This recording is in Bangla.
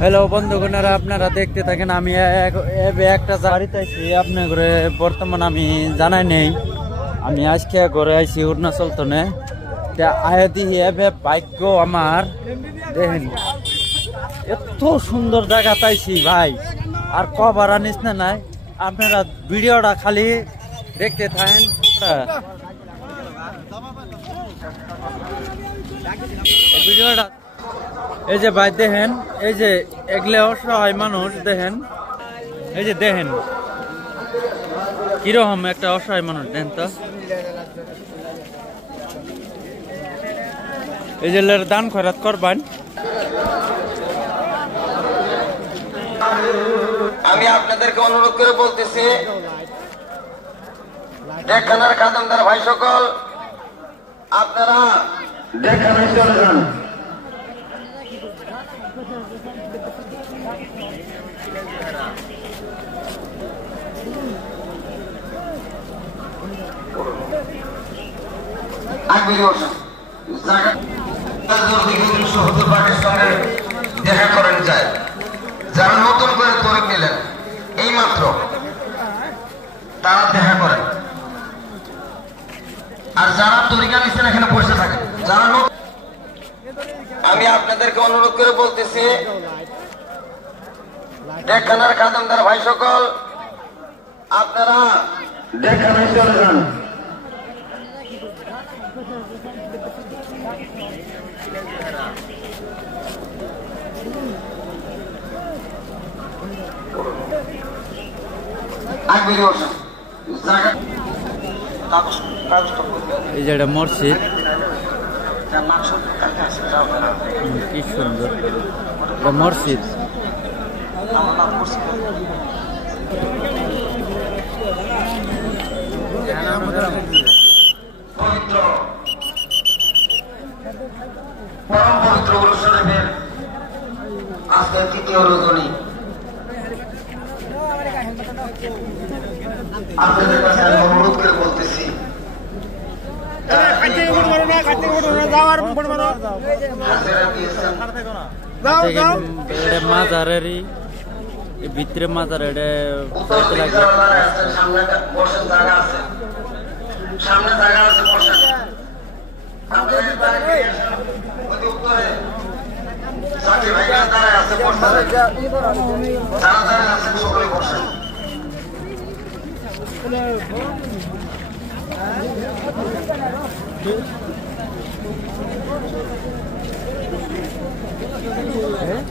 হ্যালো বন্ধুগণরা, আপনারা দেখতে থাকেন। আমি একটা বাড়িতে আছি আপনার ঘরে। বর্তমান আমি জানাই নেই, আমি আজকে ঘরে আইছি অরুণাচল তনে আয়া দিহি এবে ভাগ্য আমার। দেখেন এত সুন্দর জায়গা পাইছি ভাই, আর কবার আনিস না নাই। আপনারা ভিডিওটা খালি দেখতে থাকেন। ভিডিওটা এই যে ভাই দেখেন, এই যে এগুলো অসহায় মানুষ দেখেন, এই যে দেখেন কিরকম একটা অসহায় মানুষ দেখেন তো। এই যে দান খয়রাত করবেন। আমি আপনাদেরকে অনুরোধ করে বলতেছি, ডেকখানার খাদেমদার ভাই সকল, আপনারা ডেকখানায় চলে যান। দেখা করেন যায়, যারা নতুন করে তরিক নিলেন এই মাত্র তারা দেখা করেন, আর যারা তরিকা নিচ্ছেন এখানে বসে থাকেন। যারা আমি আপনাদেরকে অনুরোধ করে বলতেছি, ডেকখানার খাদেমদার ভাই সকল, আপনারা ডেকখানায় চলে যান। এই যে একটা মসজিদ, কি সুন্দর মসজিদ। পরম পবিত্র গুরু শরীফের আজকে তৃতীয় রজনী। আপনাদের কাছে আমি অনুরোধ করে বলতেছি, মাজারেরই ভিতরে মাজার সামনে জায়গা আছে বসেন। সকলে বসেন। হ্যাঁ